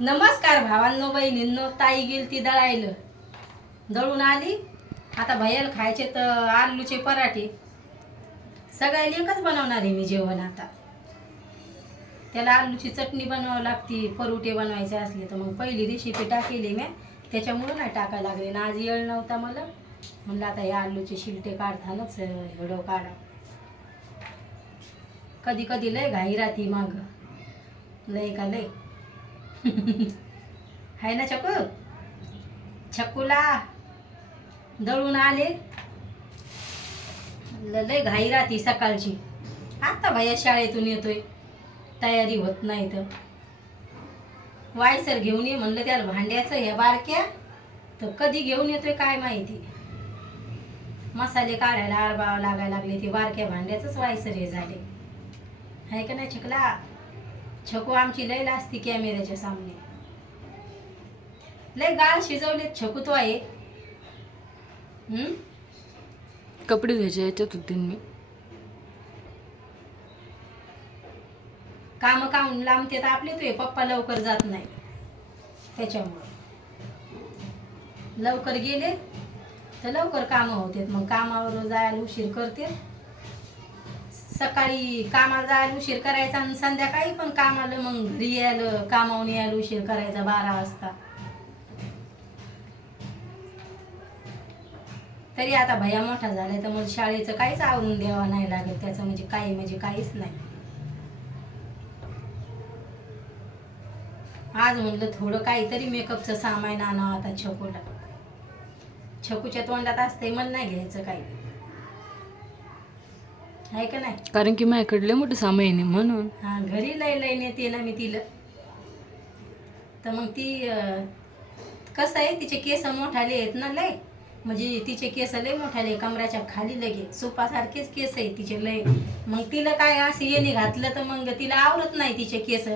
नमस्कार भावांनो बहिणींनो. ताई गेली ती दळायला, दळून आली. आता भैयाला खायचे तर आलूचे पराठे. सगळ्याला एकच बनवणार आहे मी जेवण. आता त्याला आलूची चटणी बनवावी लागती, परोठे बनवायचे असले तर. मग पहिली रेसिपी टाकेली मी, त्याच्यामुळं नाही टाकायला लागले ना. आज येळ नव्हता मला, म्हणलं आता हे आलूचे शिलटे काढतानाच व्हिडिओ काढा. कधी कधी लय घाई राहती माग, लय का लय. हाय ना छकू. छकूला दळून आले, लय घाई राहती सकाळची. आता भैया शाळेतून येतोय, तयारी होत नाही तर वायसर घेऊन ये म्हणलं त्याला भांड्याचं ह्या बारक्या. तर कधी घेऊन येतोय काय माहिती. मसाले काढायला आळबाव लागायला लागले, ते बारक्या भांड्याचंच वायसर हे झाले. हाय का नाही छकला. छकू आमची लय लाजती कॅमेऱ्याच्या सामने. लय गाळ शिजवले छकू तो आहे. कपडे धुवायचे याच्यात होते मी. काम काम लांबते तर आपले तुझे पप्पा लवकर जात नाही, त्याच्यामुळं लवकर गेले तर लवकर कामं होते. मग कामावर जायला उशीर करते. सकाळी कामाला जायला उशीर करायचा आणि संध्याकाळी पण कामाला, मग घरी यायला कामावून यायला उशीर करायचा 12 वाजता. तरी आता भैया मोठा झालाय तर मग शाळेचं काहीच आवरून द्यावं नाही लागेल त्याचं, म्हणजे काहीच नाही. आज म्हणलं थोडं काहीतरी मेकअपचं सामान आणावं आता छकूला. छकूच्या तोंडात असते, मन नाही घ्यायचं काही, आहे का नाही. कारण की माझ्याकडे लय मोठं सामान आहे म्हणून. हा, घरी लय लय नेते ना मी तिला. तर मग ती कसं आहे, तिचे केस मोठाले आहेत ना लय. म्हणजे तिचे केस लय मोठाले, कमराच्या खाली लगे सोपासारखेच केस आहे तिचे लय. मग तिला काय असं येणे घातलं तर मग तिला आवडत नाही तिचे केस.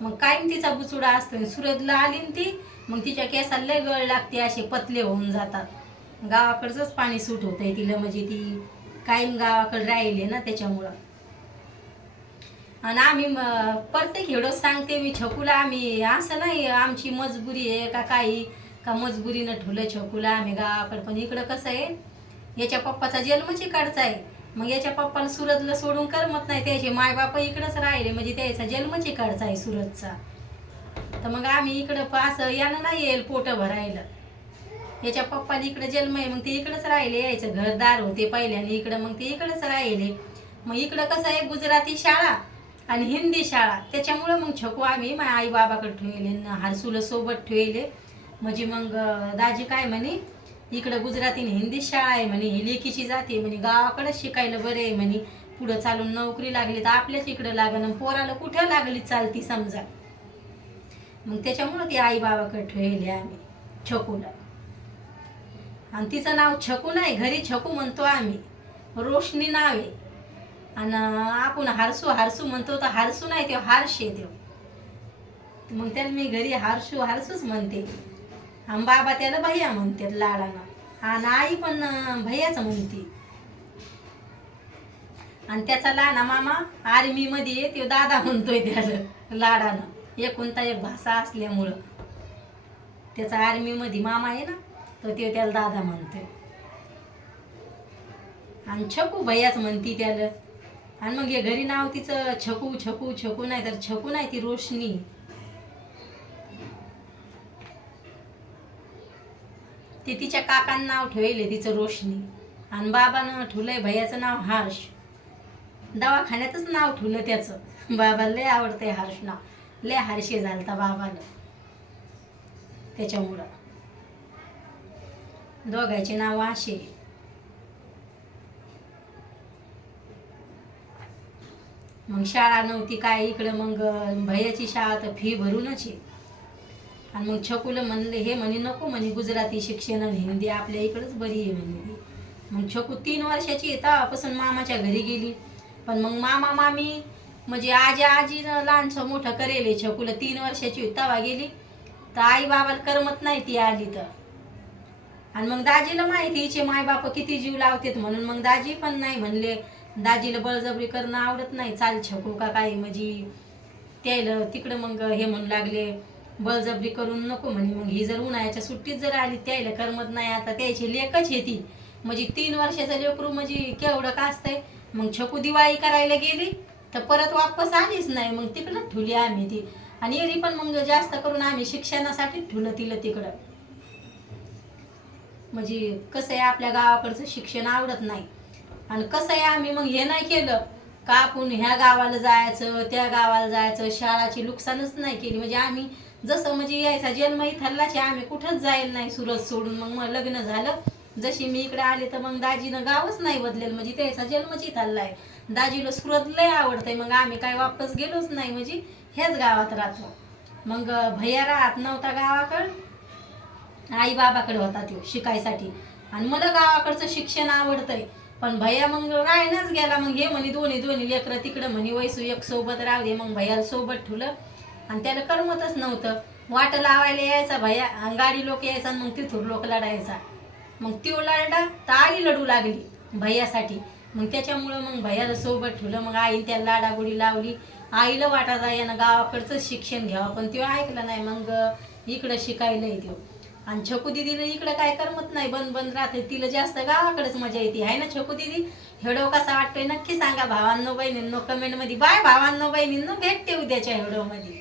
मग कायम तिचा बुचुडा असतो. सुरतला आली ना ती, मग तिच्या केसाला लय गळ लागते, असे पतले होऊन जातात. गावाकडचंच पाणी सूट होतंय तिला, म्हणजे ती कायम गावाकडे राहिले ना त्याच्यामुळं. आणि आम्ही प्रत्येक व्हिडिओ सांगते मी छकूला, आम्ही असं नाही आमची मजबुरी आहे का काही, का मजबुरीनं ठुलं छकूला आम्ही गावाकडे. पण इकडं कसं आहे, याच्या पप्पाचा जन्मच इकडचा आहे. मग याच्या पप्पाला सुरतला सोडून करमत नाही, त्याचे मायबाप इकडंच राहिले, म्हणजे त्याचा जन्मच इकडचा आहे सुरतचा. तर मग आम्ही इकडं असं यानं नाही येईल पोट भरायला. याच्या पप्पाला इकडं जन्म आहे, मग ते इकडंच राहिले. यायचं घरदार होते पहिल्याने इकडं, मग ते इकडंच राहिले. मग इकडं कसं आहे, गुजराती शाळा आणि हिंदी शाळा, त्याच्यामुळं मग छकू आम्ही माझ्या आई बाबाकडे ठेवले, हरसूला सोबत ठेवले. म्हणजे मग दाजी काय म्हणे, इकडं गुजराती हिंदी शाळा आहे म्हणे, ही लेकीची जाते म्हणे, गावाकडे शिकायला बरं आहे म्हणे. पुढं चालून नोकरी लागली तर आपल्याच इकडं लागणं, पोराला कुठं लागली चालती समजा. मग त्याच्यामुळं ती आई बाबाकडे ठेवले आम्ही छकूला. आणि तिचं नाव छकू नाही, घरी छकू म्हणतो आम्ही, रोशनी नाव आहे. आणि आपण हारसू हारसू म्हणतो, तर हारसू नाही, ते हार्श आहे. मग त्याला मी घरी हारसूच म्हणते. आणि बाबा त्याला भैया म्हणतात लाडानं, आणि आई पण भैयाच म्हणते. आणि त्याचा लहाना मामा आर्मी मध्ये, तो दादा म्हणतोय त्याला लाडानं. एकुलता एक भाषा असल्यामुळं त्याचा आर्मी मध्ये मामा आहे ना, तर ते त्याला दादा म्हणतोय. आणि छकू भैयाच म्हणती त्याला. आणि मग हे घरी नाव तिचं छकू छकू छकू नाही, तर छकू नाही, ती रोशनी. ते तिच्या काकांना नाव ठेवले तिचं रोशनी. आणि बाबानं ठेवलंय भैयाचं नाव हर्ष. दवाखान्यातच नाव ठेवलं त्याचं. बाबाला लय आवडतंय हर्ष नाव, लय हर्षे झालता बाबाला, त्याच्यामुळं दोघांचे नाव असे. मग शाळा नव्हती काय इकडं, मग भैयाची शाळा तर फी भरूनच आहे. आणि मग छकूला म्हणले, हे म्हणे नको म्हणे, गुजराती शिक्षण आणि हिंदी आपल्या इकडंच बरी आहे म्हणे. मग छकू 3 वर्षाची आहे तेव्हापासून मामाच्या घरी गेली. पण मग मामा मामी म्हणजे आजीनं लहानसं मोठं करेल छकूला. 3 वर्षाची होती तेव्हा गेली, तर आई बाबाला करमत नाही ती आली तर. आणि मग दाजीला माहिती हिचे मायबाप किती जीव लावतात म्हणून, मग दाजी पण नाही म्हणले. दाजीला बळजबरी करणं आवडत नाही, चाल छकू का काही, म्हणजे त्याला तिकडं मग हे म्हणू लागले, बळजबरी करून नको म्हणे. मग ही जर उन्हाळ्याच्या सुट्टीत जर आली त्याला करमत नाही, आता त्याची लेकच येते म्हणजे 3 वर्षाचं लेकरू म्हणजे केवढं का असतंय. मग छकू दिवाळी करायला गेली तर परत वापस आलीच नाही. मग तिकडं ठुली आम्ही ती. आणि एरी पण मग जास्त करून आम्ही शिक्षणासाठी ठुलं तिला तिकडं. म्हणजे कसं आहे आपल्या गावाकडचं शिक्षण आवडत नाही. आणि कसं आहे आम्ही मग हे नाही केलं का आपण ह्या गावाला जायचं त्या गावाला जायचं, शाळाची नुकसानच नाही केली. म्हणजे आम्ही जसं म्हणजे यायचा जन्म इथलाच आम्ही कुठंच जायला नाही सुरत सोडून. मग लग्न झालं जशी मी इकडे आले तर मग दाजीनं गावच नाही बदलेल, म्हणजे त्याचा जन्मच इथला आहे. दाजीला सुरत लय आवडतंय, मग आम्ही काय वापस गेलोच नाही, म्हणजे ह्याच गावात राहतो. मग भैया राहत नव्हता गावाकडं, आई बाबाकडे होता तो शिकायसाठी. आणि मला गावाकडचं शिक्षण आवडतंय, पण भैया मग राहण्याच गेला. मग हे म्हणे दोन्ही दोन्ही लेकरं तिकडं म्हणे वैसू एक सोबत राहू दे. मग भैयाला सोबत ठेवलं आणि त्याला करमतच नव्हतं. वाट लावायला यायचा भैया, गाडी लोक यायचा आणि मग तिथून लोक लढायचा. मग त्यो लढला तर आई लढू लागली भैयासाठी. मग त्याच्यामुळं मग भैयाला सोबत ठेवलं. मग आईने त्याला लाडागुडी लावली. आईला वाटायचा यानं गावाकडचं शिक्षण घ्यावं, पण त्यो ऐकलं नाही. मग इकडं शिकायला येतो. आणि छकू दिदीला इकडं काय करमत नाही, बंद बंद राहते. तिला जास्त गावाकडेच मजा येते, आहे ना छकू दिदी? व्हिडिओ कसा वाटतोय नक्की सांगा भावांनो बहिणींनो कमेंटमध्ये. बाय भावांनो बहिणींनो, भेटते उद्याच्या व्हिडिओमध्ये.